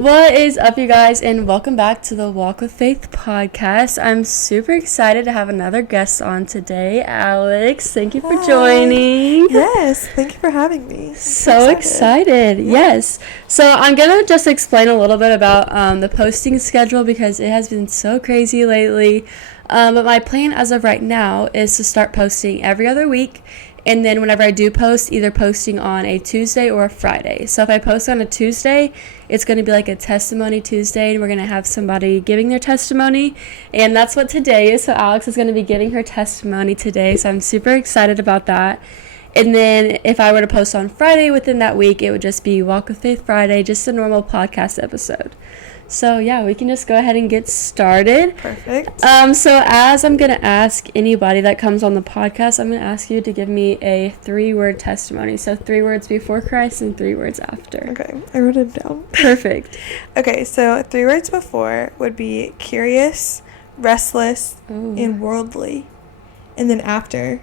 What is up, you guys, and welcome back to the Walk with Faith podcast. I'm super excited to have another guest on today. Alex, thank you for joining. Yes, thank you for having me. So excited. Yeah. Yes. So I'm going to just explain a little bit about the posting schedule because it has been so crazy lately. But my plan as of right now is to start posting every other week. And then whenever I do post, either posting on a Tuesday or a Friday. So if I post on a Tuesday, it's going to be like a testimony Tuesday, and we're going to have somebody giving their testimony. And that's what today is. So Alex is going to be giving her testimony today. So I'm super excited about that. And then if I were to post on Friday within that week, it would just be Walk with Faith Friday, just a normal podcast episode. So, yeah, we can just go ahead and get started. Perfect. So as I'm going to ask anybody that comes on the podcast, I'm going to ask you to give me a 3-word testimony. So 3 words before Christ and 3 words after. Okay, I wrote it down. Perfect. Okay, so 3 words before would be curious, restless, and worldly. And then after,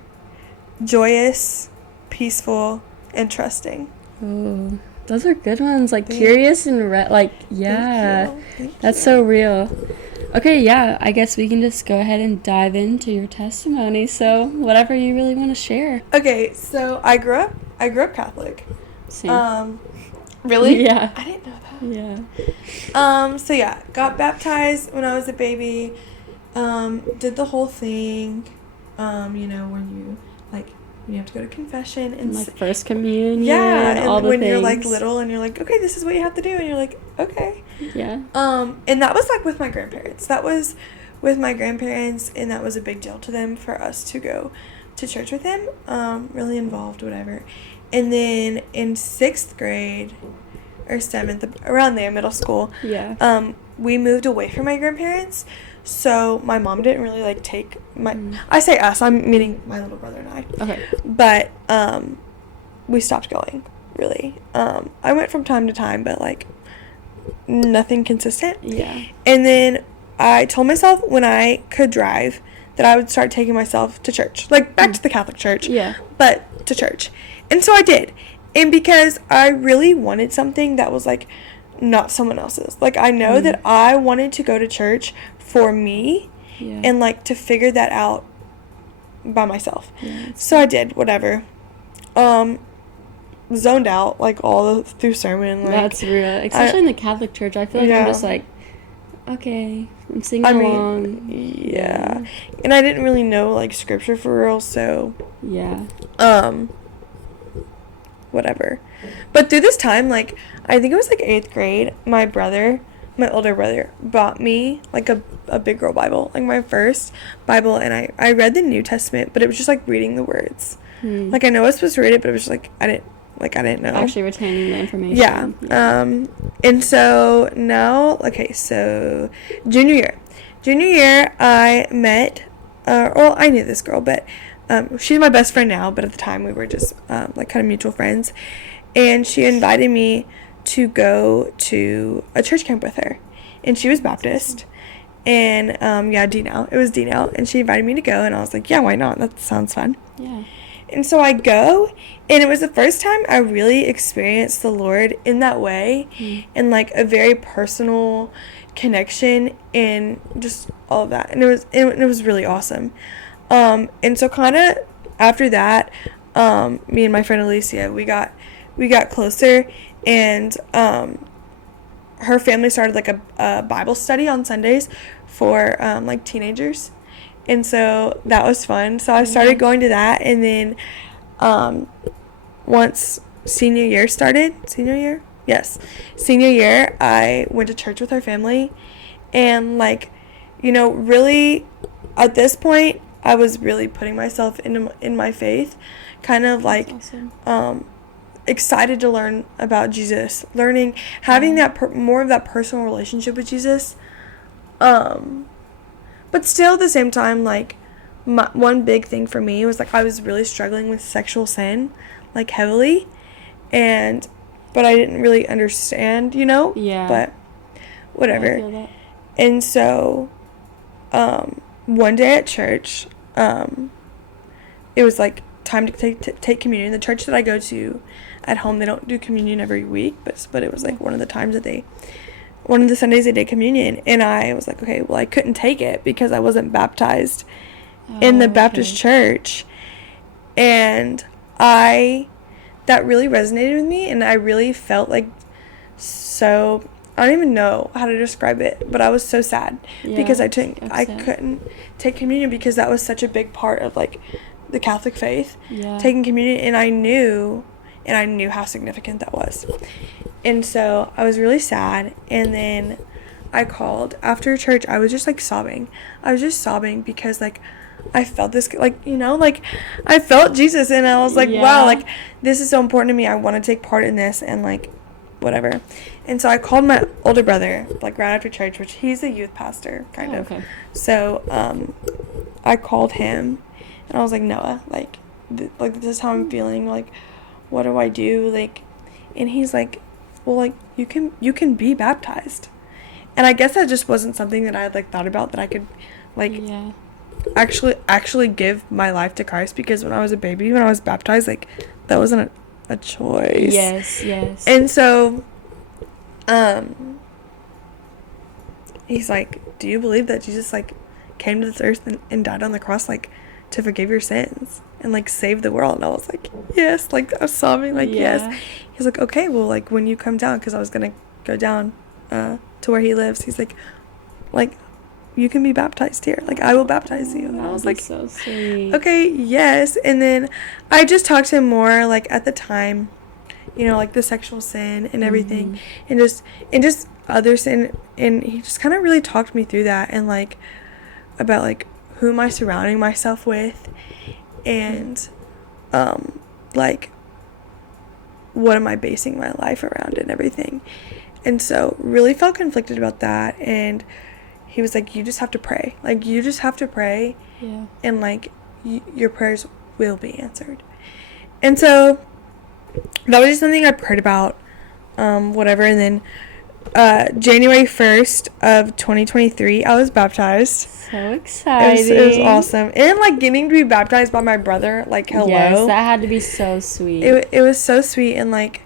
joyous, peaceful, and trusting. Ooh. Those are good ones, like curious and yeah, that's so real. Okay, yeah, I guess we can just go ahead and dive into your testimony. So whatever you really want to share. Okay, so I grew up Catholic. Same. Really? Yeah. I didn't know that. So yeah, got baptized when I was a baby. Did the whole thing. When you have to go to confession and like first communion. Yeah, and all the when things. you're like little and you're like, okay, this is what you have to do, and you're like, okay. Yeah. And that was like with my grandparents. That was with my grandparents, and that was a big deal to them for us to go to church with them. Really involved, whatever. And then in 6th grade or 7th, around there, middle school. Yeah. We moved away from my grandparents. So my mom didn't really take my I say us, I'm meaning my little brother and I. Okay. But we stopped going, really. I went from time to time, but nothing consistent. Yeah. And then I told myself when I could drive that I would start taking myself to church. Back to the Catholic church. Yeah. But to church. And so I did. And because I really wanted something that was not someone else's. I know that I wanted to go to church for me and to figure that out by myself. Yeah, so I did whatever. Zoned out all through sermon. That's real, especially in the Catholic church. I feel like I'm just okay, I'm singing along. Yeah. And I didn't really know scripture for real, so yeah. Whatever. But through this time, I think it was 8th grade, my older brother bought me a big girl Bible, my first Bible, and I read the New Testament, but it was just reading the words. I know I was supposed to read it, but it was just I didn't know. Actually retaining the information. Yeah. And so now, so junior year I met, I knew this girl, but she's my best friend now, but at the time we were just kind of mutual friends, and she invited me to go to a church camp with her, and she was Baptist, and D-Now. It was D-Now, and she invited me to go, and I was like, yeah, why not? That sounds fun. Yeah. And so I go, and it was the first time I really experienced the Lord in that way, and a very personal connection, and just all of that, and it was really awesome. And so kind of after that, me and my friend Alicia, we got closer, and her family started a Bible study on Sundays for teenagers, and so that was fun. So I started going to that, and then once senior year, I went to church with her family, and really at this point I was really putting myself in my faith, kind of awesome. Excited to learn about Jesus, having that more of that personal relationship with Jesus, but still at the same time, one big thing for me was I was really struggling with sexual sin, heavily, but I didn't really understand, Yeah. But whatever. I feel that. And so, one day at church, it was time to take communion. The church that I go to at home, they don't do communion every week, but it was one of the times that they one of the Sundays they did communion, and I was like, okay, well, I couldn't take it because I wasn't baptized in the Baptist church. And that really resonated with me, and I really felt like so, I don't even know how to describe it, but I was so sad because I couldn't take communion because that was such a big part of like the Catholic faith, taking communion, and I knew how significant that was. And so I was really sad, and then I called after church. I was just like sobbing. I was just sobbing because like I felt this, like, you know, like I felt Jesus, and I was like, wow, like this is so important to me. I want to take part in this, and like whatever. And so I called my older brother like right after church, which he's a youth pastor kind of. Okay. So I called him, and I was like, Noah, like this is how I'm feeling, like what do I do, like, and he's like, well, like you can be baptized. And I guess that just wasn't something that I had like thought about, that I could like actually give my life to Christ, because when I was a baby, when I was baptized, like that wasn't a choice. Yes. And so he's like, do you believe that Jesus like came to this earth and died on the cross like to forgive your sins and like save the world? And I was like, yes, like I was sobbing, like yes. He's like, okay, well, like when you come down, because I was gonna go down to where he lives, he's like you can be baptized here, like I will baptize you. And I was like, so sweet. Okay, yes. And then I just talked to him more like at the time, you know, like the sexual sin and everything, and just other sin, and he just kind of really talked me through that, and like about like who am I surrounding myself with, and like what am I basing my life around and everything. And so really felt conflicted about that, and he was like, you just have to pray, like you just have to pray, and like your prayers will be answered. And so that was just something I prayed about, whatever. And then January 1st of 2023, I was baptized. So exciting. It was awesome. And like getting to be baptized by my brother, like hello. Yes, that had to be so sweet. It was so sweet, and like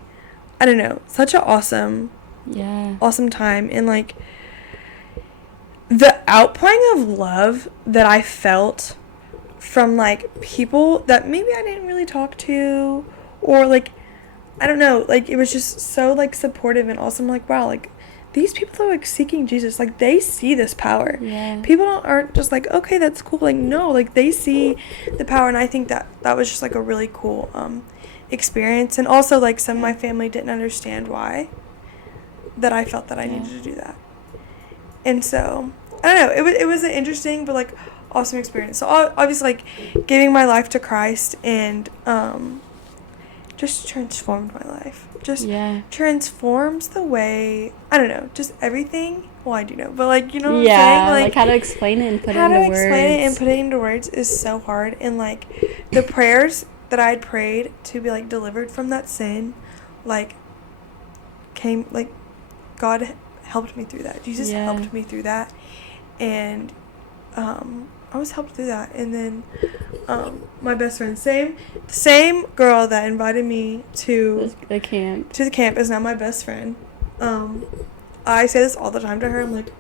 I don't know, such an awesome time. And like the outpouring of love that I felt from like people that maybe I didn't really talk to, or like I don't know, like it was just so like supportive and awesome. Like wow, like these people are like seeking Jesus, like they see this power. People aren't just like, okay, that's cool, like no, like they see the power. And I think that was just like a really cool experience. And also like some of my family didn't understand why that I felt that I needed to do that. And so I don't know, it was an interesting but like awesome experience. So obviously like giving my life to Christ, and just transformed my life. Just transforms the way, I don't know, just everything. Well, I do know, but like, you know what I'm saying? Like how to explain it and put it into words. How to explain it and put it into words is so hard. And like the prayers that I had prayed to be like delivered from that sin, like came, like God helped me through that. Jesus helped me through that. And I was helped through that. And then my best friend, same girl that invited me to the camp is now my best friend. I say this all the time to her. I'm like,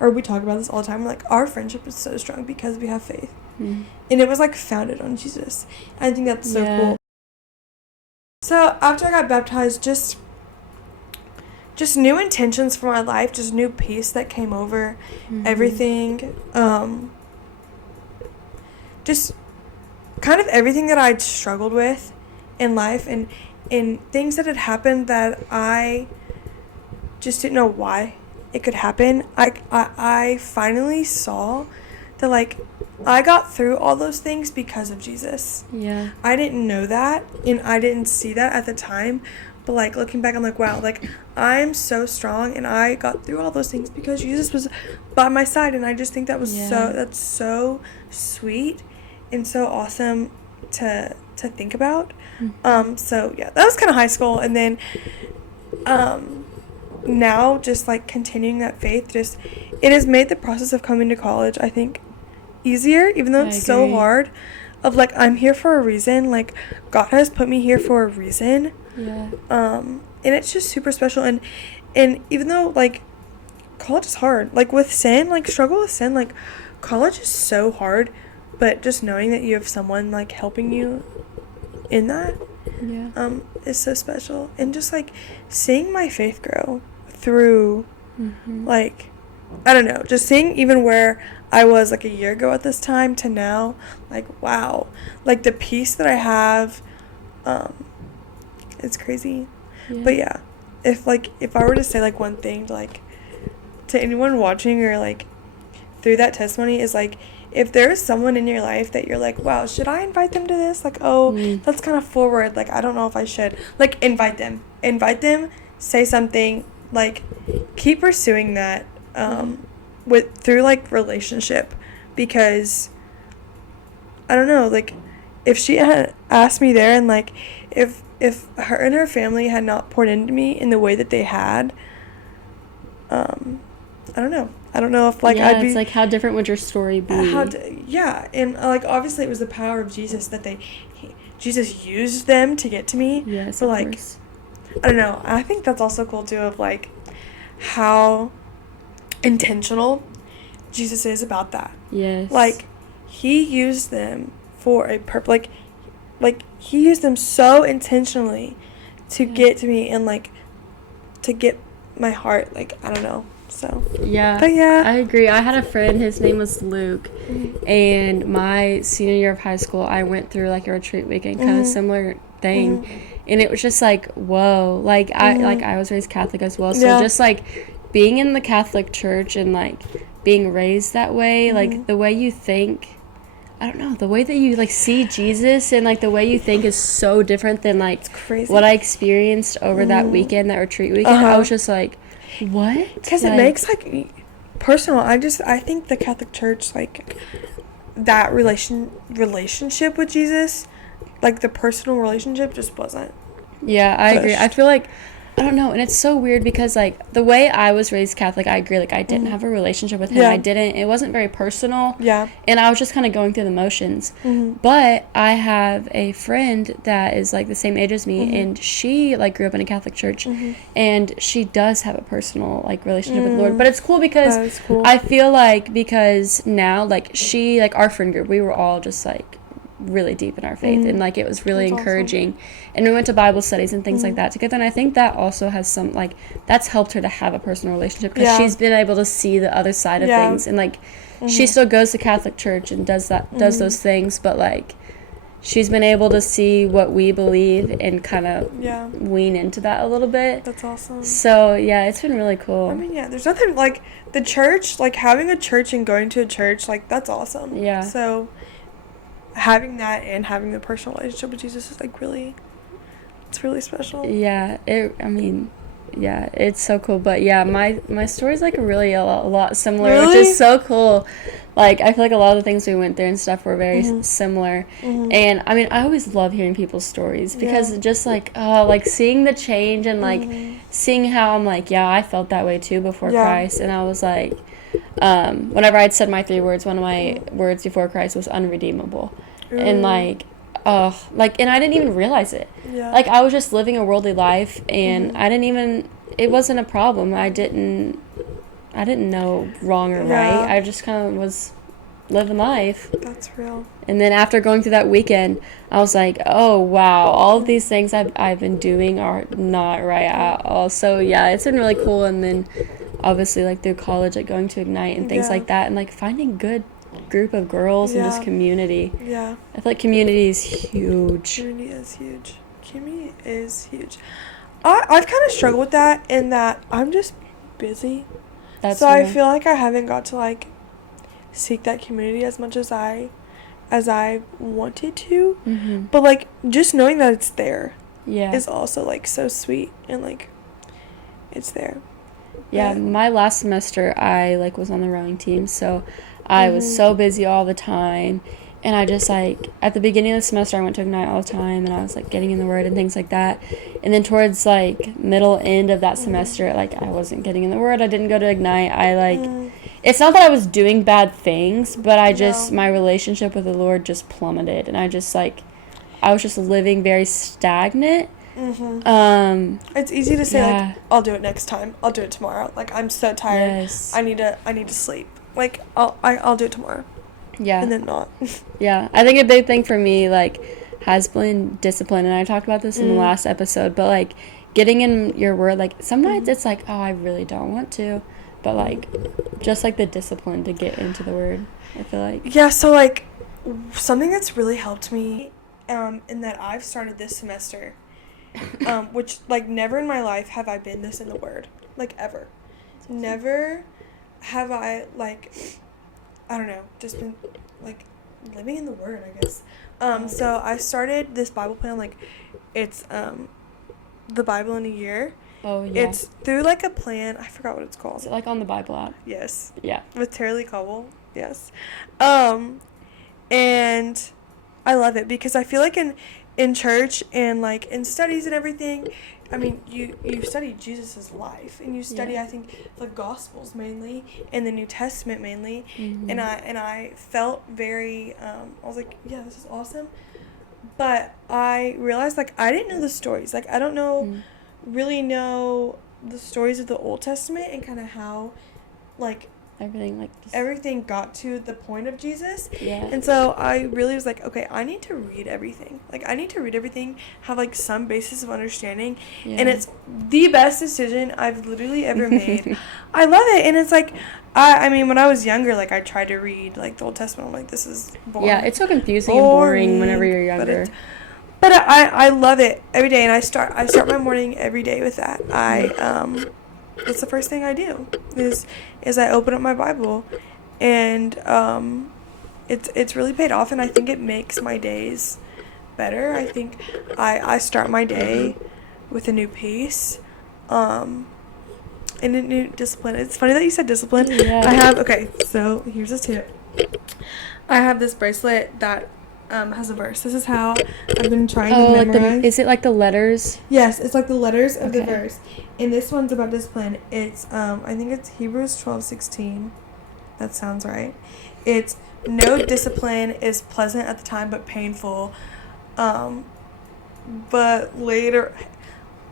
or we talk about this all the time. We're like, our friendship is so strong because we have faith. And it was like founded on Jesus. I think that's so cool. So after I got baptized, just new intentions for my life, just new peace that came over everything. Just kind of everything that I'd struggled with in life, and things that had happened that I just didn't know why it could happen. I finally saw that like I got through all those things because of Jesus. I didn't know that, and I didn't see that at the time. But like looking back, I'm like, wow, like I'm so strong, and I got through all those things because Jesus was by my side. And I just think that was that's so sweet and so awesome to think about. So yeah, that was kind of high school. And then now just like continuing that faith, just it has made the process of coming to college, I think, easier, even though it's so hard. Of like, I'm here for a reason, like God has put me here for a reason. And it's just super special. And even though like college is hard. Like, with sin, like, struggle with sin, like, college is so hard, but just knowing that you have someone, like, helping you in that, is so special. And just, like, seeing my faith grow through, like, I don't know, just seeing even where I was, like, a year ago at this time to now, like, wow. Like, the peace that I have, it's crazy. But, yeah, if I were to say, like, one thing, like, to anyone watching or, like, through that testimony is, like, if there's someone in your life that you're like, wow, should I invite them to this? Like, that's kind of forward. Like, I don't know if I should. Like, invite them. Say something. Like, keep pursuing that through, like, relationship. Because, I don't know, like, if she had asked me there and, like, if her and her family had not poured into me in the way that they had, I don't know. I don't know if, like, I'd be... it's like, how different would your story be? And, like, obviously it was the power of Jesus that Jesus used them to get to me. Yes, but, of like, course. I don't know. I think that's also cool, too, of, like, how intentional Jesus is about that. Yes. Like, he used them for a purpose. Like, he used them so intentionally to get to me and, like, to get my heart. Like, I don't know. So, yeah, but yeah, I agree. I had a friend, his name was Luke, and my senior year of high school, I went through, like, a retreat weekend, kind of similar thing, and it was just like, whoa, like, I was raised Catholic as well, so just, like, being in the Catholic Church and, like, being raised that way, like, the way you think, I don't know, the way that you, like, see Jesus and, like, the way you think is so different than, like, what I experienced over that weekend, that retreat weekend. I was just like, what? Because it makes, like, personal. I think the Catholic Church, like, that relationship with Jesus, like, the personal relationship just wasn't. Yeah, I agree. I feel like, I don't know, and it's so weird because, like, the way I was raised Catholic, I agree, like, I didn't have a relationship with him. It wasn't very personal. Yeah. And I was just kind of going through the motions. But I have a friend that is, like, the same age as me, and she, like, grew up in a Catholic church, and she does have a personal, like, relationship with the Lord. But it's cool because I feel like, because now, like, she, like, our friend group, we were all just, like, really deep in our faith, and, like, it was really encouraging. And we went to Bible studies and things like that together, and I think that also has some, like, that's helped her to have a personal relationship, because she's been able to see the other side of things, and, like, she still goes to Catholic church and does those things, but, like, she's been able to see what we believe and kind of wean into that a little bit. That's awesome. So, yeah, it's been really cool. I mean, yeah, there's nothing, like, the church, like, having a church and going to a church, like, that's awesome. Yeah. So, having that and having the personal relationship with Jesus is, like, really, it's really special. Yeah, it's so cool. But yeah, my story's, like, really a lot similar, which is so cool. Like, I feel like a lot of the things we went through and stuff were very similar. And I mean, I always love hearing people's stories, because just, like, like, seeing the change and, like, seeing how I'm like, yeah, I felt that way too before Christ. And I was like, whenever I'd said my 3 words, one of my words before Christ was unredeemable. And, like, and I didn't even realize it. Like, I was just living a worldly life, and it wasn't a problem. I didn't know wrong or right. I just kind of was living life. That's real. And then after going through that weekend, I was like, oh, wow, all of these things I've been doing are not right at all. So, yeah, it's been really cool. And then, obviously, like, through college, like, going to Ignite and things like that, and, like, finding good group of girls and just community. I feel like community is huge. Community is huge. I've kind of struggled with that, in that I'm just busy. So I feel like I haven't got to, like, seek that community as much as I wanted to. But, like, just knowing that it's there is also, like, so sweet, and, like, it's there. Yeah, my last semester, I, like, was on the rowing team, so I was so busy all the time, and I just, like, at the beginning of the semester, I went to Ignite all the time, and I was, like, getting in the Word and things like that, and then towards, like, middle end of that semester, like, I wasn't getting in the Word, I didn't go to Ignite, it's not that I was doing bad things, but my relationship with the Lord just plummeted, and I was just living very stagnant, It's easy to say, Yeah. like, I'll do it next time. I'll do it tomorrow. Like, I'm so tired. Yes. I need to sleep. Like, I'll do it tomorrow. Yeah. And then not. Yeah. I think a big thing for me, like, has been discipline. And I talked about this in the last episode. But, like, getting in your word, like, sometimes it's like, oh, I really don't want to. But, like, just, like, the discipline to get into the word, I feel like. Yeah, so, like, something that's really helped me, and that I've started this semester, which, like, never in my life have I been this in the word. Like, ever. Never have I, like, I don't know, just been, like, living in the word, I guess. So I started this Bible plan, like, it's, the Bible in a year. Oh, yeah. It's through, like, a plan. I forgot what it's called. Is it, like, on the Bible app? Yes. Yeah. With Terry Lee Cobble. Yes. And I love it because I feel like in church and, like, in studies and everything, I mean, you study Jesus' life, and you study, I think, the Gospels mainly, and the New Testament mainly, and I felt very, I was like, yeah, this is awesome, but I realized, like, I didn't know the stories, like, I don't really know the stories of the Old Testament and kind of how, like, everything got to the point of Jesus. Yeah. And so I really was like, okay, I need to read everything. Like, I need to read everything, have, like, some basis of understanding. Yeah. And it's the best decision I've literally ever made. I love it. And it's like, I mean, when I was younger, like, I tried to read, like, the Old Testament. I'm like, this is boring. Yeah, it's so confusing and boring whenever you're younger. But I love it every day. And I start my morning every day with that. It's the first thing I do is I open up my Bible, and it's really paid off, and I think it makes my days better. I think I start my day with a new peace, and a new discipline. It's funny that you said discipline. Yeah. So here's a tip. I have this bracelet that has a verse. This is how I've been trying to memorize. Is it like the letters? Yes, it's like the letters of the verse. And this one's about discipline. It's I think it's Hebrews 12:16. That sounds right. It's no discipline is pleasant at the time but painful. But later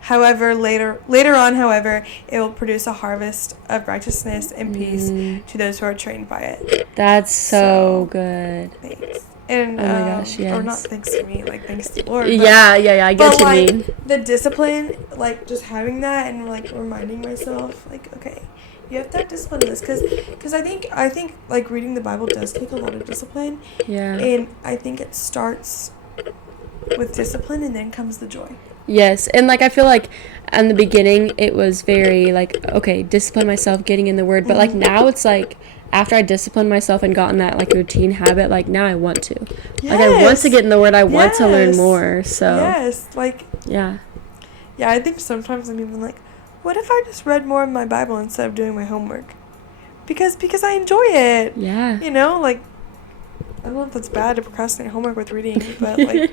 on, it will produce a harvest of righteousness and peace to those who are trained by it. That's so good. Thanks. And, oh my gosh, yes. Or not thanks to me, like, thanks to the Lord. Yeah, I get what you mean. The discipline, like, just having that and, like, reminding myself, like, okay, you have to have discipline in this. Because I think, like, reading the Bible does take a lot of discipline. Yeah. And I think it starts with discipline and then comes the joy. Yes, and, like, I feel like in the beginning it was very, like, okay, discipline myself, getting in the word. But, like, now it's, like, after I disciplined myself and gotten that, like, routine habit, like, now I want to. Yes. Like, I want to get in the word. I want to learn more. So. Yes. Like. Yeah. Yeah, I think sometimes I'm even like, what if I just read more of my Bible instead of doing my homework? Because I enjoy it. Yeah. You know, like, I don't know if that's bad to procrastinate homework with reading, but, like,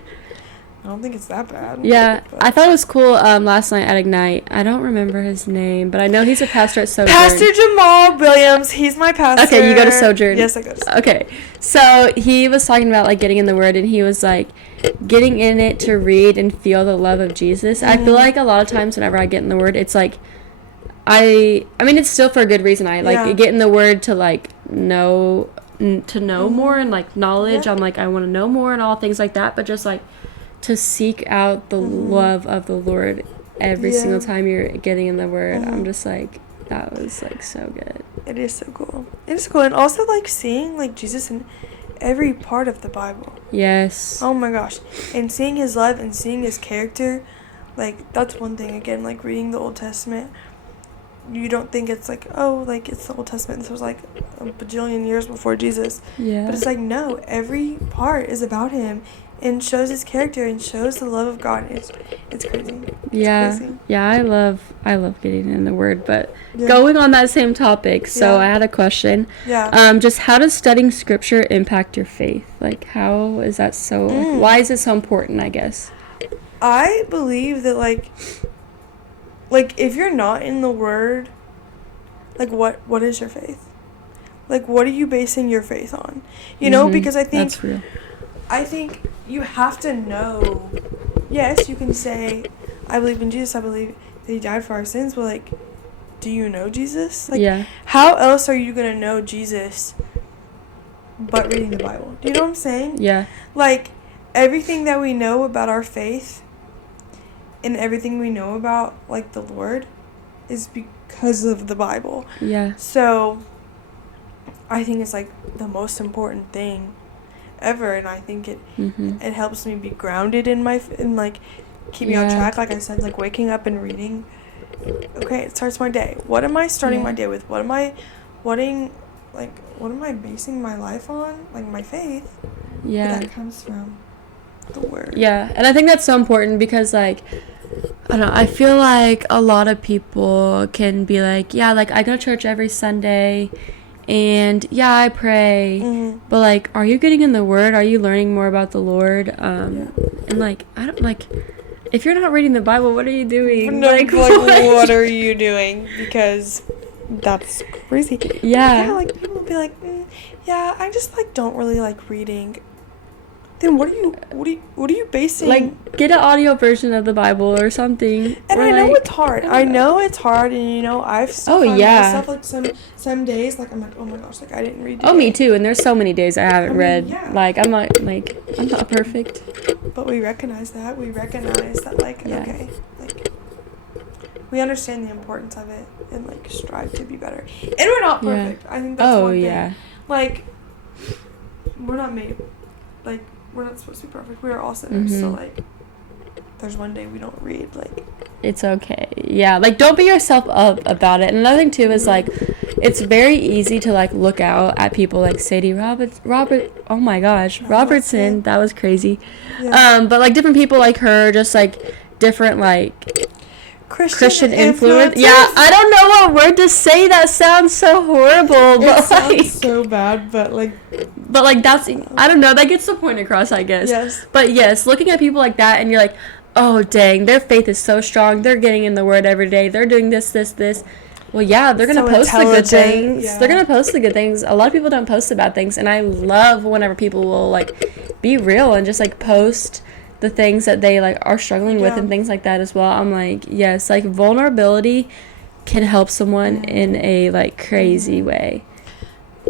I don't think it's that bad. Yeah, I thought it was cool last night at Ignite. I don't remember his name, but I know he's a pastor at Sojourn. Pastor Jamal Williams, he's my pastor. Okay, you go to Sojourn. Yes, I go to Sojourn. Okay, so he was talking about, like, getting in the Word, and he was, like, getting in it to read and feel the love of Jesus. I feel like a lot of times whenever I get in the Word, it's, like, I mean, it's still for a good reason. I, like, get in the Word to, like, know more and, like, knowledge. I'm, like, I want to know more and all things like that, but just, like, to seek out the love of the Lord every single time you're getting in the Word. I'm just like, that was, like, so good. It is so cool. It is cool. And also, like, seeing, like, Jesus in every part of the Bible. Yes. Oh my gosh. And seeing his love and seeing his character, like, that's one thing. Again, like, reading the Old Testament, you don't think it's like, oh, like, it's the Old Testament. This was, like, a bajillion years before Jesus. Yeah. But it's like, no, every part is about him and shows his character and shows the love of God. It's crazy. It's crazy. Yeah, I love getting in the Word, but going on that same topic, so I had a question. Yeah. Just how does studying scripture impact your faith? Like, how is that so, like, why is it so important, I guess? I believe that, like, if you're not in the Word, like, what is your faith? Like, what are you basing your faith on? You know, because I think that's real. I think you have to know. Yes, you can say, I believe in Jesus, I believe that he died for our sins, but like, do you know Jesus? Like, Yeah. how else are you gonna know Jesus but reading the Bible? Do you know what I'm saying? Yeah. Like, everything that we know about our faith and everything we know about, like, the Lord is because of the Bible. Yeah. So, I think it's, like, the most important thing ever, and I think it helps me be grounded in like, keep me on track, like I said, like, waking up and reading. Okay, it starts my day. What am I starting my day with? What am I basing my life on? Like, my faith. Yeah. That comes from the Word. Yeah, and I think that's so important because, like, I don't know, I feel like a lot of people can be like, yeah, like, I go to church every Sunday, and, yeah, I pray, but, like, are you getting in the Word? Are you learning more about the Lord? And, like, I don't, like, if you're not reading the Bible, what are you doing? No, like what are you doing? Because that's crazy. Yeah. Yeah, like, people will be like, yeah, I just, like, don't really like reading. Then what are you basing? Like, get an audio version of the Bible or something. And or I know like, it's hard. I know it's hard, and, you know, I've still found myself, like, some days, like, I'm like, oh my gosh, like, I didn't read today. Oh, me too, and there's so many days I haven't read. Yeah. Like, I'm not perfect. But we recognize that. We recognize that, like, okay, like, we understand the importance of it and, like, strive to be better. And we're not perfect. I think that's one thing. Yeah. Like, we're not made, like, we're not supposed to be perfect. We are all sinners. So, like, there's one day we don't read, like, it's okay. Yeah, like, don't beat yourself up about it. And another thing too is, like, it's very easy to, like, look out at people like Sadie oh my gosh, Robertson, that was crazy. But, like, different people like her, just, like, different, like, Christian influence. Yeah, I don't know what word to say that sounds so horrible, but it sounds so bad, but like that's, I don't know, that gets the point across, I guess. Yes. But yes, looking at people like that and you're like, oh dang, their faith is so strong, they're getting in the Word every day, they're doing this. Well, yeah, they're gonna post the good things. Yeah. They're gonna post the good things. A lot of people don't post the bad things, and I love whenever people will, like, be real and just, like, post the things that they, like, are struggling with and things like that as well. I'm like, yes, like, vulnerability can help someone in a, like, crazy way.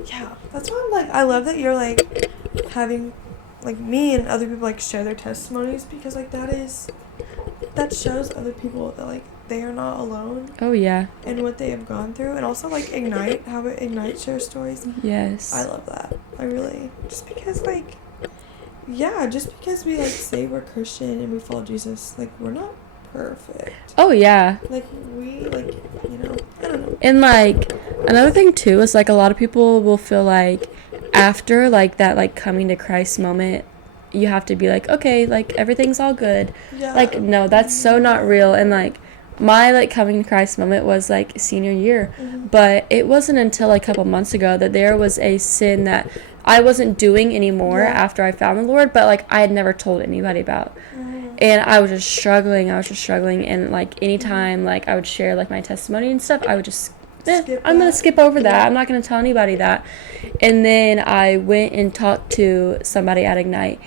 Yeah, that's why I'm like, I love that you're, like, having, like, me and other people, like, share their testimonies, because, like, that shows other people that, like, they are not alone. Oh, yeah. And what they have gone through, and also, like, how Ignite shares stories. Yes. I love that. I really, just because, like, yeah, just because we, like, say we're Christian and we follow Jesus, like, we're not perfect. Oh, yeah. Like, we, like, you know, I don't know. And, like, another thing, too, is, like, a lot of people will feel like after, like, that, like, coming to Christ moment, you have to be like, okay, like, everything's all good. Yeah. Like, no, that's so not real. And, like, my, like, coming to Christ moment was, like, senior year. But it wasn't until, like, a couple months ago that there was a sin that I wasn't doing anymore after I found the Lord, but, like, I had never told anybody about. And I was just struggling, and, like, anytime, like, I would share, like, my testimony and stuff, I would just, I'm going to skip over that. I'm not going to tell anybody that. And then I went and talked to somebody at Ignite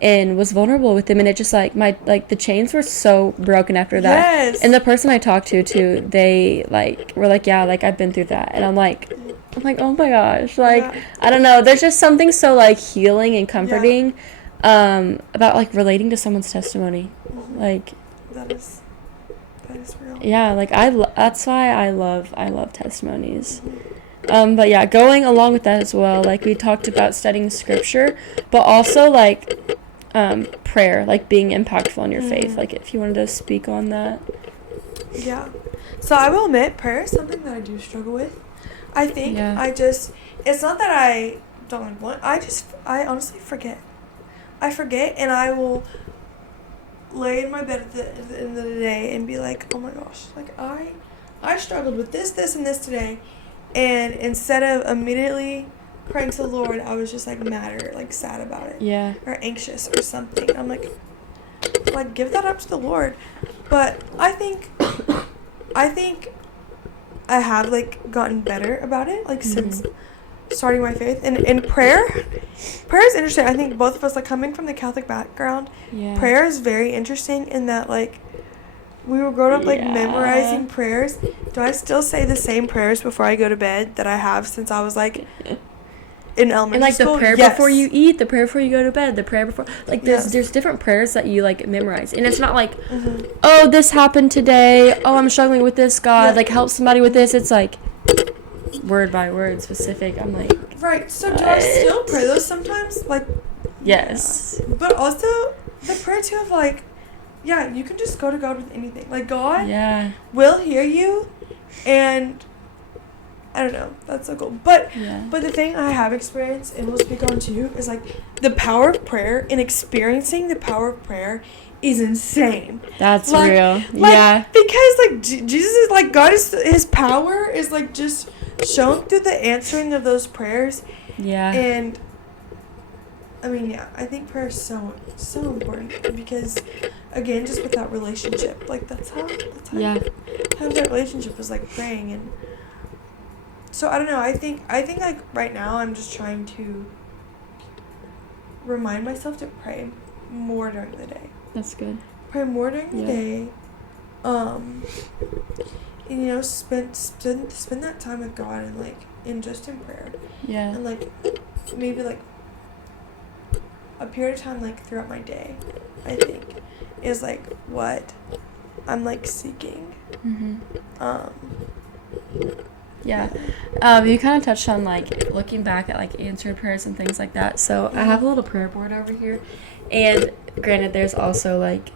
and was vulnerable with them, and it just, like, the chains were so broken after that. Yes. And the person I talked to, too, they, like, were like, yeah, like, I've been through that. And I'm like, oh my gosh, like, I don't know, there's just something so, like, healing and comforting about, like, relating to someone's testimony. Like, that is real. Yeah, like, that's why I love testimonies. But yeah, going along with that as well, like, we talked about studying scripture, but also, like, prayer, like, being impactful in your faith. Like, if you wanted to speak on that. Yeah. So I will admit, prayer is something that I do struggle with. I think it's not that I don't want, I honestly forget. I forget, and I will lay in my bed at the end of the day and be like, oh my gosh, like, I struggled with this, and this today, and instead of immediately praying to the Lord, I was just, like, mad or, like, sad about it. Yeah. Or anxious or something. I'm like, give that up to the Lord. But I think I have, like, gotten better about it, like, since starting my faith. And prayer is interesting. I think both of us, like, coming from the Catholic background, prayer is very interesting in that, like, we were growing up, like, Yeah. memorizing prayers. Do I still say the same prayers before I go to bed that I have since I was, like, in elementary And, like, school? the prayer Yes. before you eat, the prayer before you go to bed, the prayer before... Like, Yes. there's different prayers that you, like, memorize. And it's not like, Mm-hmm. oh, this happened today. Oh, I'm struggling with this, God. Yeah. Like, help somebody with this. It's, like, word by word specific. I'm like... Right, so do I still pray those sometimes? Like, Yes. yeah. But also, the prayer too of, like, yeah, you can just go to God with anything. Like, God Yeah. will hear you, and I don't know, that's so cool. But the thing I have experienced, and we'll speak on too, is, like, the power of prayer and experiencing the power of prayer is insane. That's Like- real. Like, Yeah. because, like, Jesus is, like, God is, his power is, like, just shown through the answering of those prayers. Yeah. And I mean, yeah, I think prayer is so important because, again, just with that relationship, like, that's how Yeah. you have that relationship is, like, praying. And so I don't know, I think like right now I'm just trying to remind myself to pray more during the day. That's good. Pray more during the Yeah. day. And, you know, spend that time with God and, like, and just in prayer. Yeah. And, like, maybe, like, a period of time, like, throughout my day, I think, is, like, what I'm, like, seeking. Mm-hmm. Yeah. You kind of touched on, like, looking back at, like, answered prayers and things like that. So I have a little prayer board over here. And granted, there's also, like,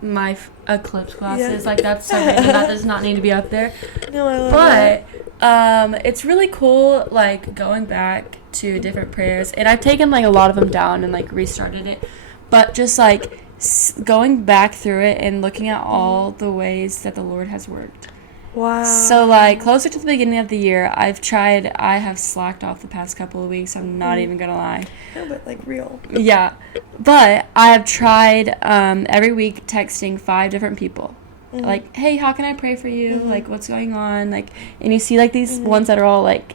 my eclipse glasses. Yeah. Like, that's so random. That does not need to be up there. No, I love that. But it's really cool, like, going back to different prayers. And I've taken, like, a lot of them down and, like, restarted it. But just, like, going back through it and looking at all the ways that the Lord has worked. Wow. So, like, closer to the beginning of the year, I have slacked off the past couple of weeks. I'm not even going to lie. No, but, like, real. Yeah. But I have tried every week texting 5 different people. Mm-hmm. Like, hey, how can I pray for you? Like, what's going on? Like, and you see, like, these ones that are all, like,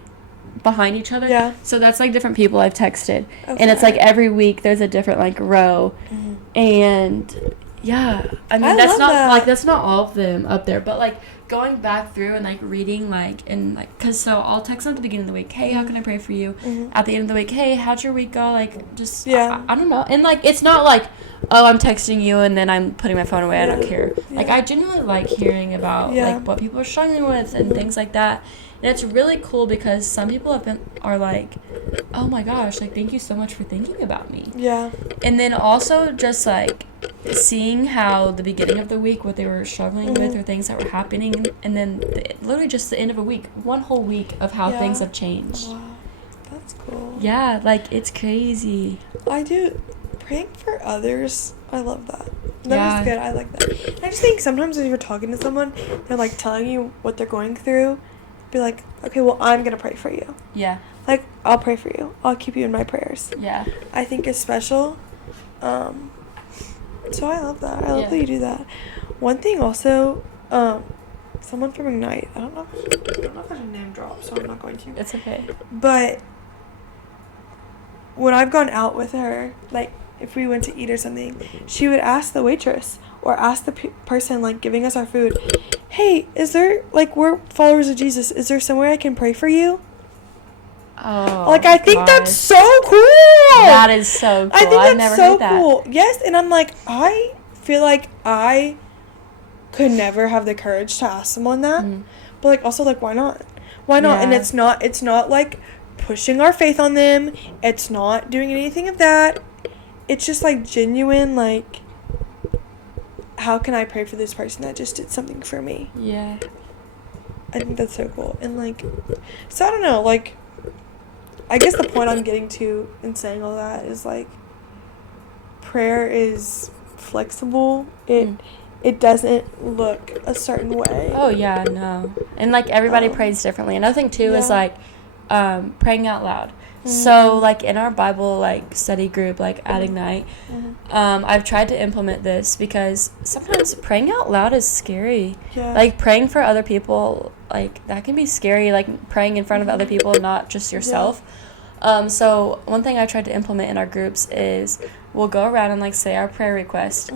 behind each other. Yeah. So that's, like, different people I've texted. Okay. And it's, like, every week there's a different, like, row. Mm-hmm. And, yeah. I mean, I that's love not, that. like, that's not all of them up there. But, like, going back through and, like, reading, like, and, like, because so I'll text them at the beginning of the week, hey, how can I pray for you? At the end of the week, hey, how'd your week go? Like, just, Yeah. I don't know. And, like, it's not like, oh, I'm texting you and then I'm putting my phone away. I don't Yeah. care. Like, Yeah. I genuinely like hearing about, Yeah. like, what people are struggling with and things like that. And it's really cool because some people are like, oh my gosh, like, thank you so much for thinking about me. Yeah. And then also just, like, seeing how the beginning of the week, what they were struggling with or things that were happening, and then literally just the end of a week, one whole week of how Yeah. things have changed. Wow. That's cool. Yeah, like, it's crazy. I do. Praying for others, I love that. That Yeah. is good. I like that. And I just think sometimes when you're talking to someone, they're, like, telling you what they're going through, be like, okay, well, I'm going to pray for you. Yeah. Like, I'll pray for you. I'll keep you in my prayers. Yeah. I think is special. So I love that. I love that you do that. One thing also, someone from Ignite, I don't know if I should name drop, so I'm not going to. It's okay. But when I've gone out with her, like, if we went to eat or something, she would ask the waitress or ask the person, like, giving us our food, hey, is there, like, we're followers of Jesus, is there somewhere I can pray for you? Oh, Like, I think that's gosh. so cool. That is so cool. I think I've that's never so heard that. cool. Yes, and I'm like, I feel like I could never have the courage to ask someone that. But, like, also, like, why not? Why not? And Yeah. it's not like pushing our faith on them. It's not doing anything of that. It's just, like, genuine, like, how can I pray for this person that just did something for me? Yeah. I think that's so cool. And, like, so I don't know, like, I guess the point I'm getting to in saying all that is, like, prayer is flexible. It doesn't look a certain way. Oh, yeah, no. And, like, everybody Um, prays differently. Another thing, too, is, yeah. like, praying out loud. So, like, in our Bible, like, study group, like, at Ignite, I've tried to implement this because sometimes praying out loud is scary. Yeah. Like, praying for other people, like, that can be scary, like, praying in front of other people, not just yourself. So one thing I tried to implement in our groups is we'll go around and, like, say our prayer request,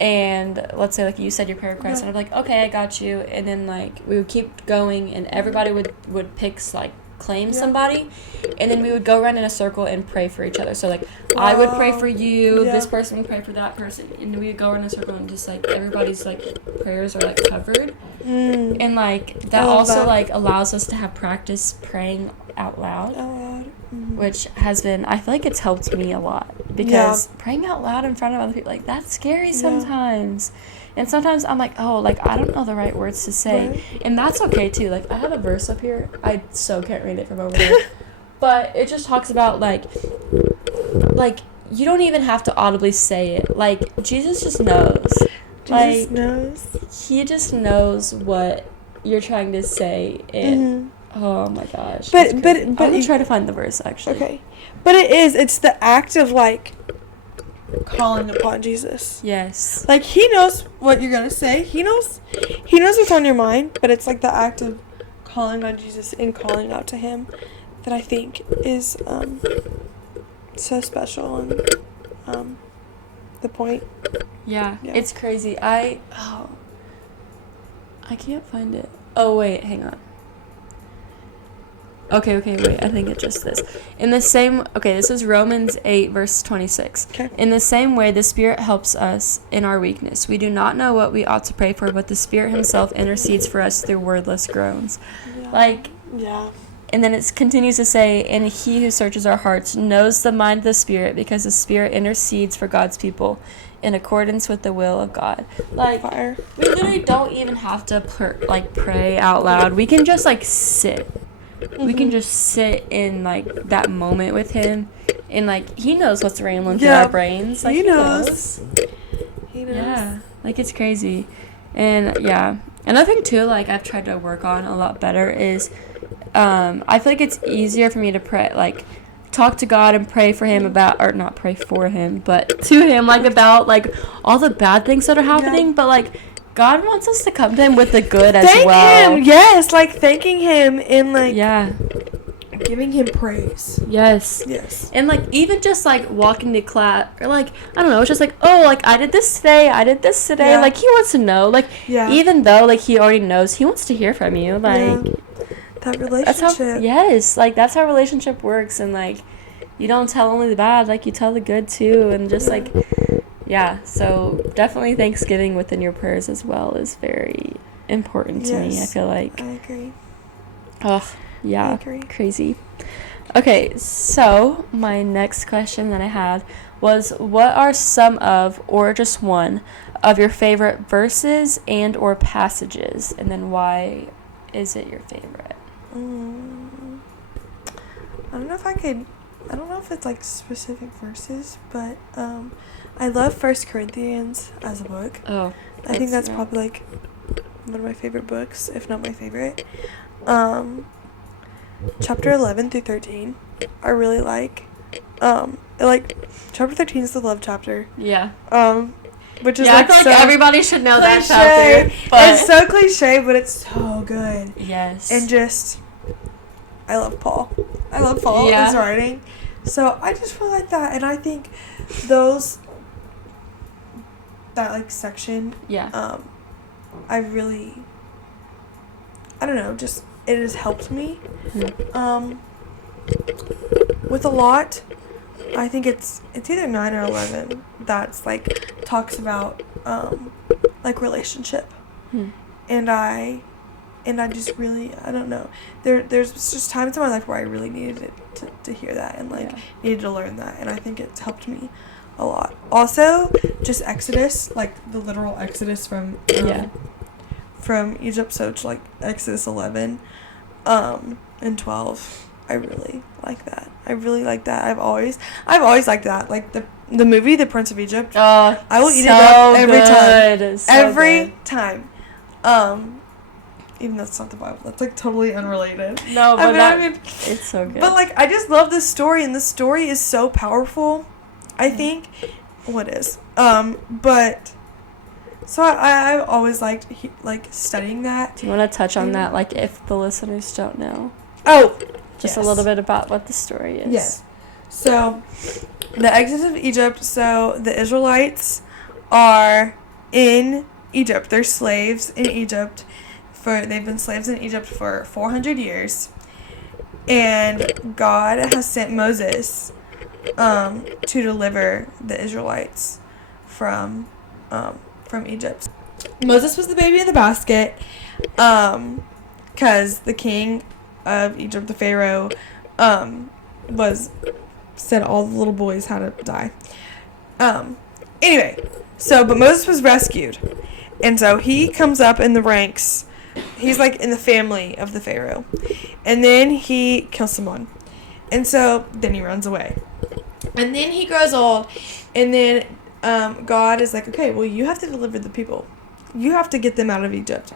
and let's say, like, you said your prayer request, and I'd be like, okay, I got you, and then, like, we would keep going, and everybody would pick, like, claim somebody, and then we would go around in a circle and pray for each other. So, like, I would pray for you, this person would pray for that person, and we would go around in a circle and just, like, everybody's, like, prayers are, like, covered. And, like, that also, like, allows us to have practice praying out loud. Which has been, I feel like it's helped me a lot, because praying out loud in front of other people, like, that's scary sometimes. And sometimes I'm like, oh, like, I don't know the right words to say. And that's okay, too. Like, I have a verse up here. I so can't read it from over there. But it just talks about, like, you don't even have to audibly say it. Like, Jesus just knows. He just knows what you're trying to say. And oh my gosh. But I'm gonna try to find the verse, actually. Okay. But it's the act of, like, calling upon Jesus. Yes. Like, he knows what you're gonna say. He knows what's on your mind, but it's like the act of calling on Jesus and calling out to him that I think is so special and the point. Yeah, it's crazy. I can't find it. Oh wait, hang on. Okay, wait, I think it's just this. This is Romans 8, verse 26. Okay. In the same way, the Spirit helps us in our weakness. We do not know what we ought to pray for, but the Spirit himself intercedes for us through wordless groans. And then it continues to say, and he who searches our hearts knows the mind of the Spirit, because the Spirit intercedes for God's people in accordance with the will of God. Like, we literally don't even have to, pray out loud. We can just, like, sit. We can just sit in, like, that moment with him, and, like, he knows what's rambling through our brains. Like, he knows. Yeah, like, it's crazy. And another thing too, like, I've tried to work on a lot better is I feel like it's easier for me to pray, like, talk to God and pray for him about, or not pray for him, but to him, like, about, like, all the bad things that are happening, but, like, God wants us to come to him with the good as well. Thank him, yes, like, thanking him and, like, giving him praise. Yes. And, like, even just, like, walking to class, or, like, I don't know, it's just like, oh, like, I did this today, like, he wants to know, like, even though, like, he already knows, he wants to hear from you, like, that relationship. That's how relationship works, and, like, you don't tell only the bad, like, you tell the good, too, and just, like, so definitely Thanksgiving within your prayers as well is very important to me, I feel like. I agree. Oh, yeah. I agree. Crazy. Okay, so my next question that I had was, what are some of, or just one, of your favorite verses and or passages, and then why is it your favorite? I don't know if it's, like, specific verses, but I love 1 Corinthians as a book. Oh, I think that's probably, like, one of my favorite books, if not my favorite. Chapter 11 through 13, I really like. Chapter 13 is the love chapter. Yeah. Which is, I feel like everybody should know that chapter. But it's so cliche, but it's so good. Yes. And just, I love Paul. His writing. So I just feel like that, and I think that, like, section, I don't know, just, it has helped me, with a lot. I think it's either 9 or 11 that's, like, talks about, like, relationship, and I just really, I don't know, there's just times in my life where I really needed to hear that, and, like, needed to learn that, and I think it's helped me a lot. Also, just Exodus, like, the literal Exodus from Egypt, so it's, like, Exodus 11 and 12. I really like that. I've always liked that. Like, the movie The Prince of Egypt. Oh, I will eat it up every time. Every time. Even though it's not the Bible. That's, like, totally unrelated. No, but it's so good. But, like, I just love this story, and the story is so powerful. I think, but, so I've always liked, like, studying that. Do you want to touch on that, like, if the listeners don't know? Oh, just a little bit about what the story is. Yes. So, the Exodus of Egypt, so the Israelites are, in Egypt. They're slaves in Egypt. They've been slaves in Egypt for 400 years. And God has sent Moses to deliver the Israelites from Egypt. Moses was the baby in the basket because the king of Egypt, the Pharaoh, said all the little boys had to die. Anyway, but Moses was rescued. And so he comes up in the ranks. He's like in the family of the Pharaoh. And then he kills someone. And so then he runs away. And then he grows old. And then God is like, okay, well, you have to deliver the people. You have to get them out of Egypt.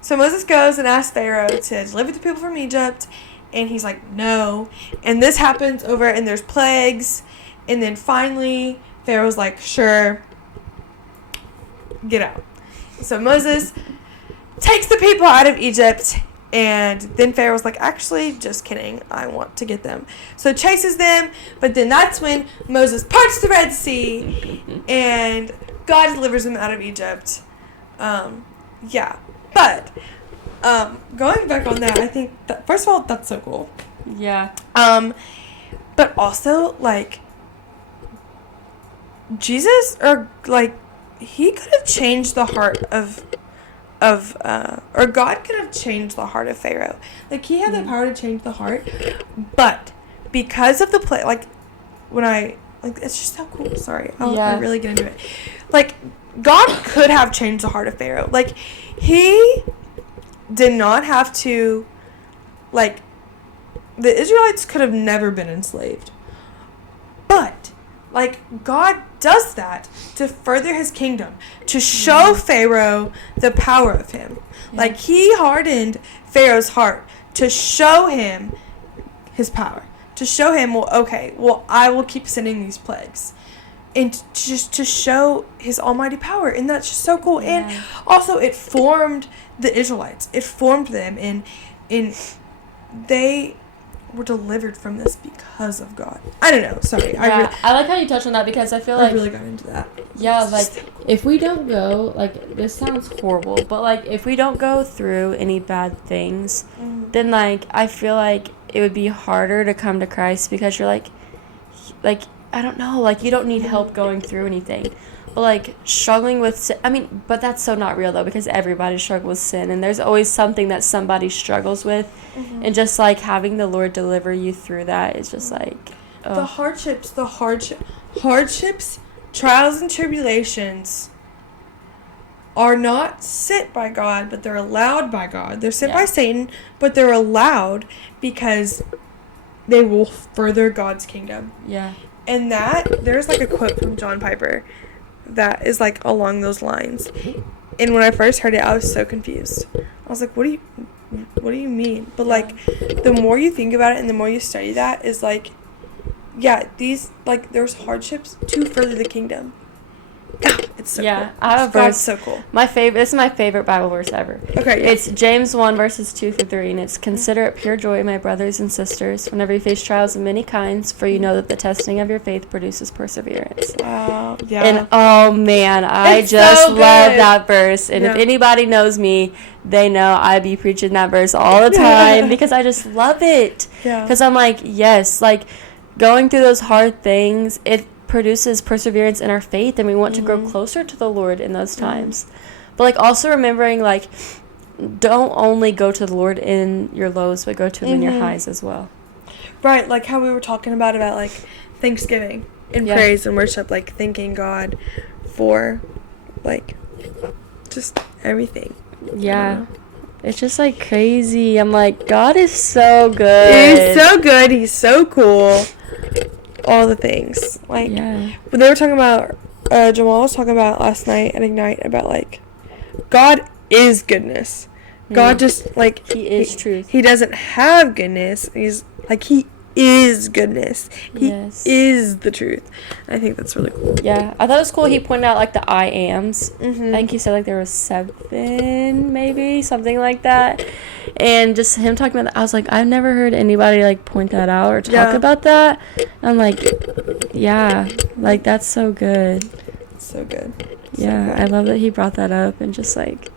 So Moses goes and asks Pharaoh to deliver the people from Egypt. And he's like, no. And this happens and there's plagues. And then finally, Pharaoh's like, sure, get out. So Moses takes the people out of Egypt, and then Pharaoh's like, actually, just kidding, I want to get them. So chases them, but then that's when Moses parts the Red Sea, and God delivers them out of Egypt. But going back on that, I think that, first of all, that's so cool. Yeah. But also, like, Jesus, or like, he could have changed the heart or God could have changed the heart of Pharaoh. Like, he had the power to change the heart, but because of the play, like, it's just so cool. Sorry, I really get into it. Like, God could have changed the heart of Pharaoh. Like, he did not have to, like, the Israelites could have never been enslaved. But, like, God does that to further his kingdom, to show Pharaoh the power of him. Yeah. Like, he hardened Pharaoh's heart to show him his power. To show him, I will keep sending these plagues. And just to show his almighty power. And that's just so cool. Yeah. And also, it formed the Israelites. It formed them. And they were delivered from this because of God. I don't know. Sorry. Yeah, I like how you touched on that, because I feel like... I really got into that. Yeah, like, if we don't go... Like, this sounds horrible, but, like, if we don't go through any bad things, then, like, I feel like it would be harder to come to Christ, because you're, like, I don't know, like, you don't need help going through anything. But, like, struggling with sin... I mean, but that's so not real, though, because everybody struggles with sin, and there's always something that somebody struggles with. And just, like, having the Lord deliver you through that is just, like... Oh. The hardships, trials, and tribulations are not sent by God, but they're allowed by God. They're sent by Satan, but they're allowed because they will further God's kingdom. Yeah. And there's, like, a quote from John Piper that is, like, along those lines. And when I first heard it, I was so confused. I was like, what do you mean? But, like, the more you think about it and the more you study that, is, like, there's hardships to further the kingdom. It's so cool. I have a verse. So cool. This is my favorite Bible verse ever. Okay, yeah. It's James 1, verses 2 through 3, and it's, consider it pure joy, my brothers and sisters, whenever you face trials of many kinds, for you know that the testing of your faith produces perseverance. Wow, yeah. And, oh, man, I just love that verse. And if anybody knows me, they know I be preaching that verse all the time, because I just love it. Yeah. Because I'm like, yes, like, going through those hard things, it produces perseverance in our faith, and we want to grow closer to the Lord in those times. But, like, also remembering, like, don't only go to the Lord in your lows, but go to him in your highs as well. Right, like how we were talking about, like, Thanksgiving and praise and worship, like, thanking God for, like, just everything. Yeah. It's just, like, crazy. I'm like, God is so good. He's so good. He's so cool. All the things. Like, when they were talking about, Jamal was talking about last night at Ignite about, like, God is goodness. God just, like... He is truth. He doesn't have goodness. He's, like, he is goodness. He is the truth. I think that's really cool. Yeah. I thought it was cool he pointed out, like, the I ams. I think he said, like, there was 7, maybe, something like that. And just him talking about that, I was like, I've never heard anybody, like, point that out or talk about that. I'm like, yeah, like, that's so good. So good. Yeah, good. I love that he brought that up, and just like,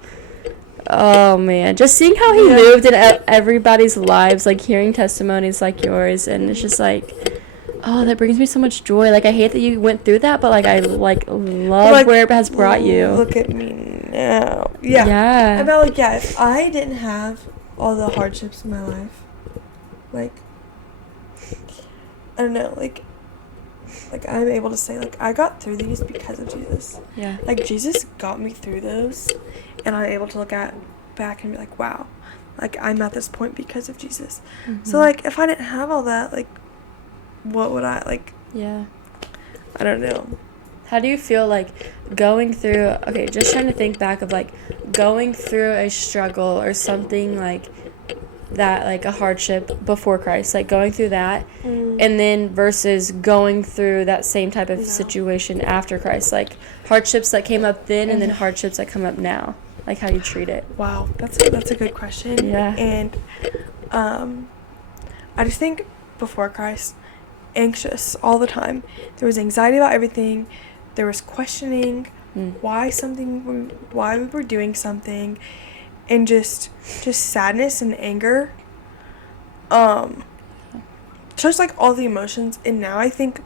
oh man, just seeing how he moved in everybody's lives, like hearing testimonies like yours, and it's just like, oh, that brings me so much joy. Like, I hate that you went through that, but like I like love Like, where it has brought you. Look at me now. Yeah. Yeah. I felt like, yeah, if I didn't have all the hardships in my life, like, I don't know, like I'm able to say, like, I got through these because of Jesus. Yeah. Like, Jesus got me through those, and I'm able to look back and be like, wow, like, I'm at this point because of Jesus. Mm-hmm. So, like, if I didn't have all that, like, what would I, like, Yeah. I don't know. How do you feel like going through, okay, just trying to think back of like going through a struggle or something like that, like a hardship before Christ, like going through that, and then versus going through that same type of situation after Christ, like hardships that came up then and then hardships that come up now, like how you treat it. Wow, that's a good question. Yeah. And I just think before Christ, anxious all the time. There was anxiety about everything. There was questioning why we were doing something, and just sadness and anger. Just like all the emotions. And now I think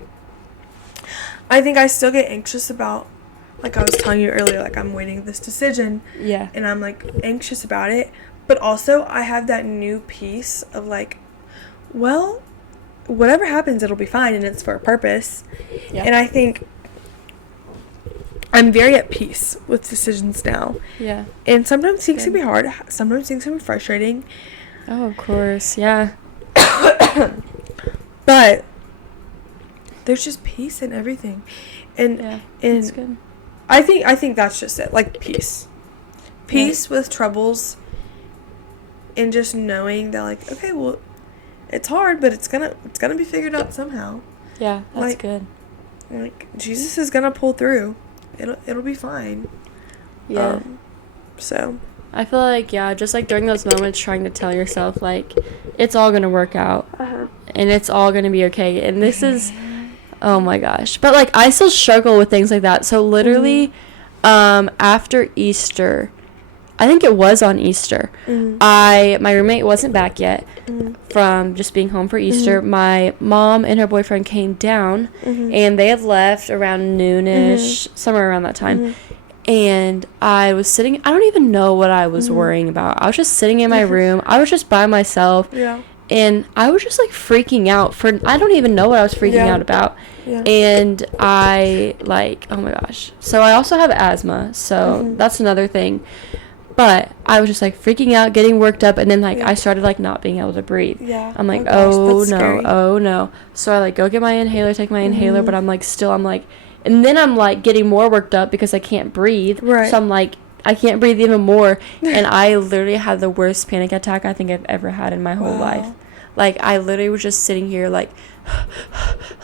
I still get anxious about, like I was telling you earlier, like I'm waiting this decision. Yeah. And I'm like anxious about it, but also I have that new peace of like, well, whatever happens, it'll be fine, and it's for a purpose. Yeah. And I think I'm very at peace with decisions now. Yeah. And sometimes things can be hard. Sometimes things can be frustrating. Oh, of course. Yeah. But there's just peace in everything. And Yeah. and That's good. I think that's just it. Like peace. Peace with troubles, and just knowing that, like, okay, well, it's hard, but it's gonna be figured out somehow. Yeah, that's like, good. Like, Jesus is gonna pull through. It'll be fine. Yeah. So I feel like, yeah, just like during those moments trying to tell yourself like it's all gonna work out and it's all gonna be okay, and this is, oh my gosh, but like I still struggle with things like that. So literally after Easter, I think it was on Easter, my roommate wasn't back yet from just being home for Easter. My mom and her boyfriend came down, and they had left around noonish, somewhere around that time. And I was sitting, I don't even know what I was worrying about. I was just sitting in my room. I was just by myself. Yeah. And I was just like freaking out for, I don't even know what I was freaking out about. Yeah. And I like, oh my gosh. So I also have asthma. So that's another thing. But I was just like freaking out, getting worked up, and then like I started like not being able to breathe. Yeah. I'm like, gosh, oh that's no, scary. oh no. So I like go get my inhaler, take my inhaler, but I'm like still, I'm like, and then I'm like getting more worked up because I can't breathe. Right. So I'm like, I can't breathe even more, and I literally had the worst panic attack I think I've ever had in my whole life. Like I literally was just sitting here like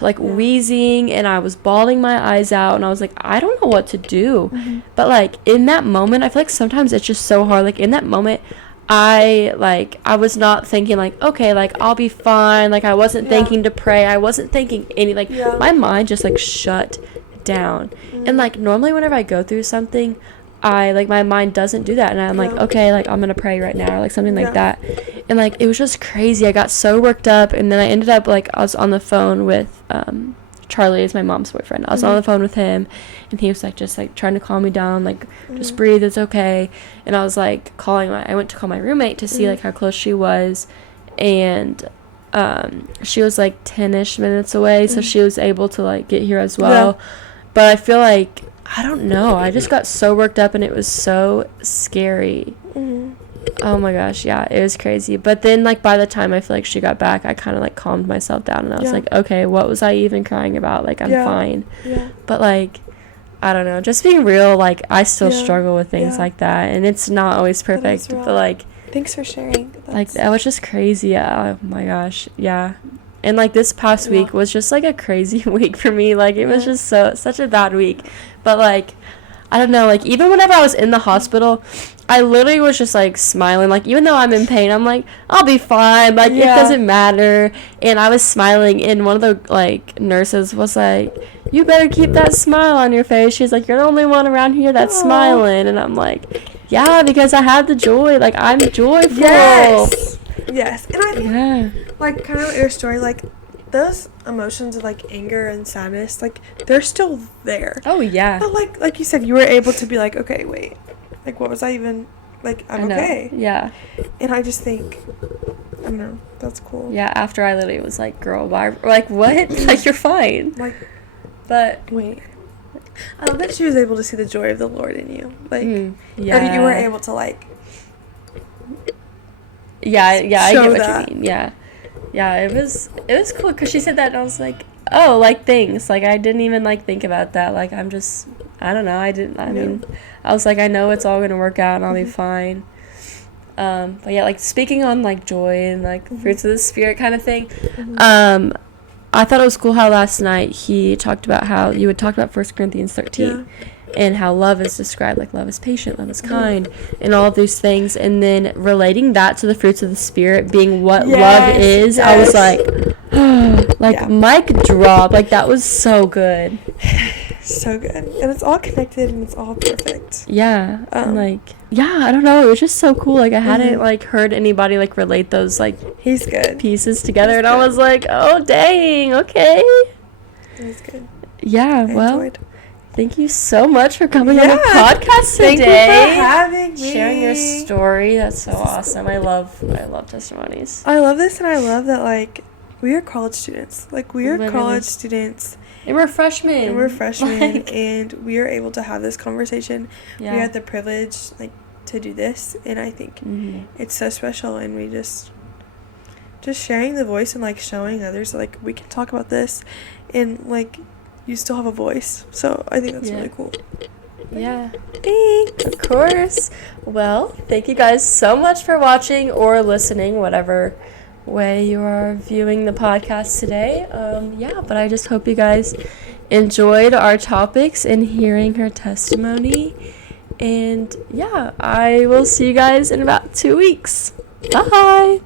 wheezing, and I was bawling my eyes out, and I was like, I don't know what to do. But like in that moment, I feel like sometimes it's just so hard. Like in that moment, I was not thinking like, okay, like I'll be fine. Like I wasn't thinking to pray. I wasn't thinking any, like my mind just like shut down. And like normally whenever I go through something, I like my mind doesn't do that, and I'm like, okay, like I'm gonna pray right now, or like something like that. And like it was just crazy. I got so worked up, and then I ended up like I was on the phone with Charlie, is my mom's boyfriend. I was on the phone with him, and he was like just like trying to calm me down, like just breathe, it's okay. And I was like I went to call my roommate to see like how close she was, and she was like 10ish minutes away, so she was able to like get here as well. But I feel like, I don't know, I just got so worked up, and it was so scary. Oh my gosh, yeah, it was crazy. But then like by the time I feel like she got back, I kind of like calmed myself down, and I was like, okay, what was I even crying about? Like I'm fine. But like, I don't know, just being real, like I still struggle with things like that, and it's not always perfect, but like, thanks for sharing. Like that was just crazy. Oh my gosh, yeah. And like this past week was just like a crazy week for me. Like it was just such a bad week. But like I don't know, like, even whenever I was in the hospital, I literally was just, like, smiling. Like, even though I'm in pain, I'm like, I'll be fine. Like, it doesn't matter. And I was smiling, and one of the, like, nurses was like, you better keep that smile on your face. She's like, you're the only one around here that's smiling. And I'm like, yeah, because I have the joy. Like, I'm joyful. Yes. And I think, like, kind of your story, like, those emotions of, like, anger and sadness, like, they're still there. Oh, yeah. But, like you said, you were able to be like, okay, wait. Like, what was I even, like, I'm okay. Yeah. And I just think, I don't know, that's cool. Yeah, after I literally was like, girl, why? Like, what? Like, you're fine. Like, but wait. I love that she was able to see the joy of the Lord in you. Like, yeah. you were able to, like, yeah, I get what that. you mean. Yeah, it was cool because she said that and I was like, oh, like, thanks. Like, I didn't even, like, think about that. Like, I don't know. I mean, I was like, I know it's all going to work out and I'll be fine. But yeah, like, speaking on, like, joy and, like, fruits of the Spirit kind of thing, I thought it was cool how last night he talked about how you would talk about 1 Corinthians 13 and how love is described, like, love is patient, love is kind, and all of these things, and then relating that to the fruits of the Spirit being what love is. I was like, like, mic drop. Like, that was so good. So good. And it's all connected and it's all perfect. Yeah. And, like, yeah, I don't know. It was just so cool. Like, I hadn't, like, heard anybody, like, relate those, like, he's good pieces together. I was like, oh, dang. Okay. He's good. Yeah, thank you so much for coming on the podcast today. Thank you for having me. Sharing your story. That's so awesome. I love testimonies. I love this, and I love that, like, we are college students. Like, we are college students. And we're freshmen. And we are able to have this conversation. Yeah. We had the privilege, like, to do this, and I think it's so special, and we just sharing the voice and, like, showing others, like, we can talk about this, and, like, you still have a voice. So I think that's really cool. Yeah. Thanks. Of course. Well, thank you guys so much for watching or listening, whatever way you are viewing the podcast today. But I just hope you guys enjoyed our topics and hearing her testimony. And I will see you guys in about 2 weeks. Bye.